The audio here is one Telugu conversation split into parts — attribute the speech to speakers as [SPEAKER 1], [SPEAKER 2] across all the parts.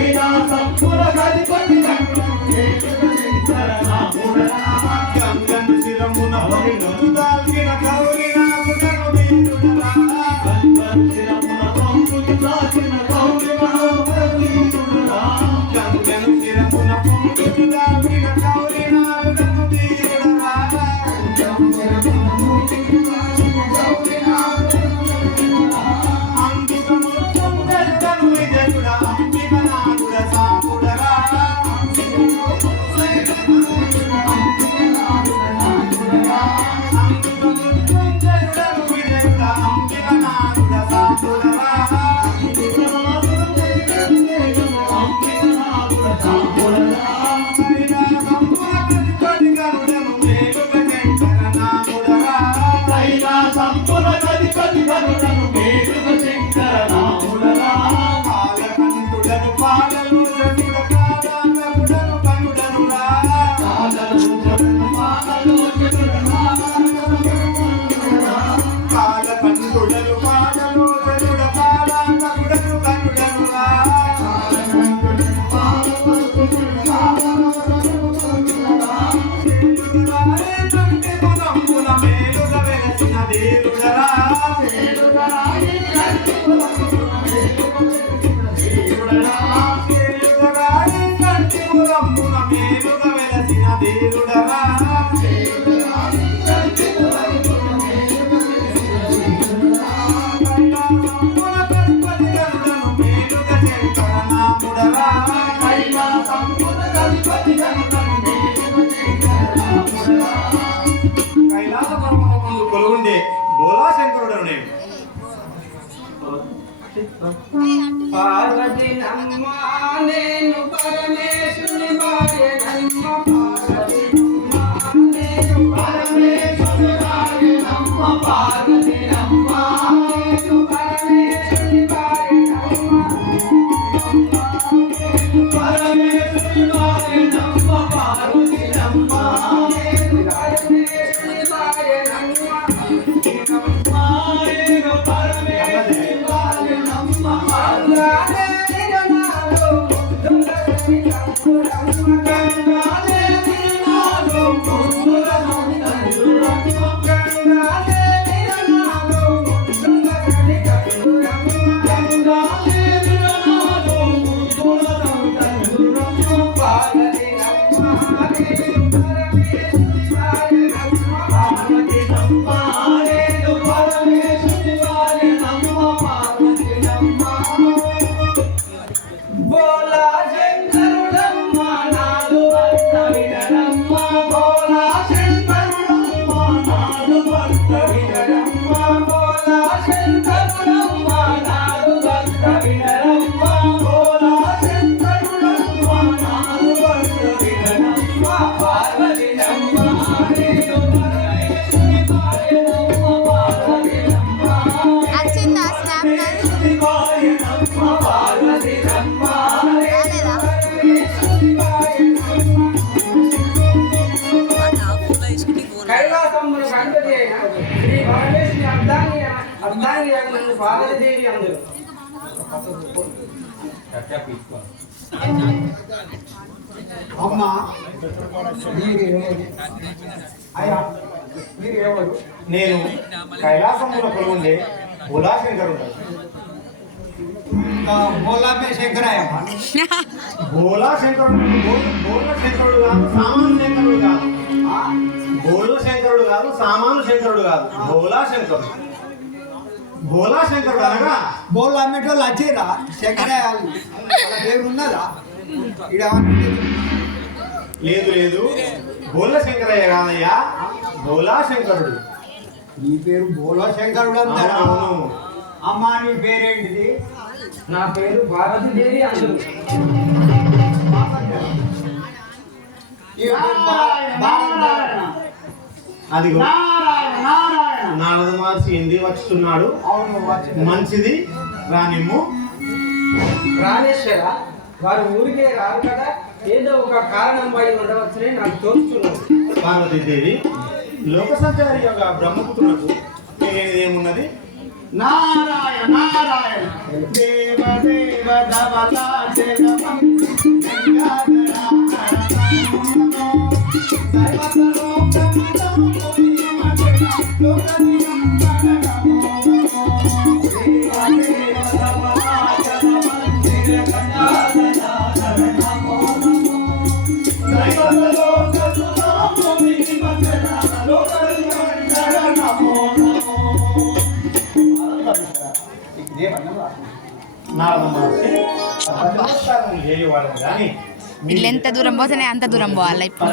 [SPEAKER 1] అయినా సంపూర్ణ గతిపతి గంగను శిరమున హరిను దాల్గిన కౌగిన గుణను బిందున గంగను శిరము పాడలు పాడలు పాడలు పాడలు పాడలు పాడలు Oh. పార్వతి
[SPEAKER 2] నమ్మ నేను పరమేశ్వరుని భార్య నమ్మ Thank you. నేను
[SPEAKER 1] కైలాసంలో కొనుండే ఉలాశంకర్ బోలామే శంకరాయ
[SPEAKER 2] బోలా
[SPEAKER 1] కాదు సామాను శంకరుడు కాదు గోలాశంకరుడు కాదు. సామాను శంకరుడు కాదు బోలా బోలా శంకరుడు అనగా?
[SPEAKER 3] బోళ్ళు అమ్మేటోళ్ళు లచ్చేరా శంకర పేరు ఉన్నదా? ఈడ
[SPEAKER 1] లేదు లేదు. బోల శంకరయ్య కాదయ్యా. బోలా శంకరుడు.
[SPEAKER 3] నీ పేరు బోలా శంకరుడు అంటారు?
[SPEAKER 1] అవును
[SPEAKER 3] అమ్మా నీ పేరేంటిది?
[SPEAKER 2] నా పేరు భారతీదేవి అందరు
[SPEAKER 3] అది
[SPEAKER 1] నారద మహర్షి ఎందుకు వచ్చుతున్నాడు
[SPEAKER 3] అవును
[SPEAKER 1] మంచిది రానిమ్ము
[SPEAKER 2] రామేశ్వర వారు ఊరికే రారు కదా ఏదో ఒక కారణం పడి ఉండవచ్చని నాకు తోచుతున్నది
[SPEAKER 1] పార్వతీదేవి లోక సంచారి యొక్క బ్రహ్మపుత్రులకు ఏమున్నది
[SPEAKER 3] నారాయణ నారాయణ దేవ దేవ దవలా జగమం గంగాధరా
[SPEAKER 4] వీళ్ళు ఎంత దూరం పోతేనే అంత దూరం పోవాలి. ఇప్పుడు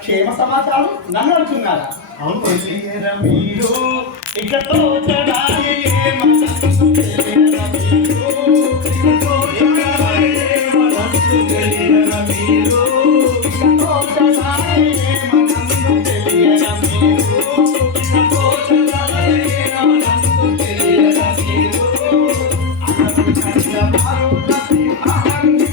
[SPEAKER 3] క్షేమ సమాచారం నన్ను అడుగుతున్నారా
[SPEAKER 1] అవును
[SPEAKER 3] మీరు ఇక I'm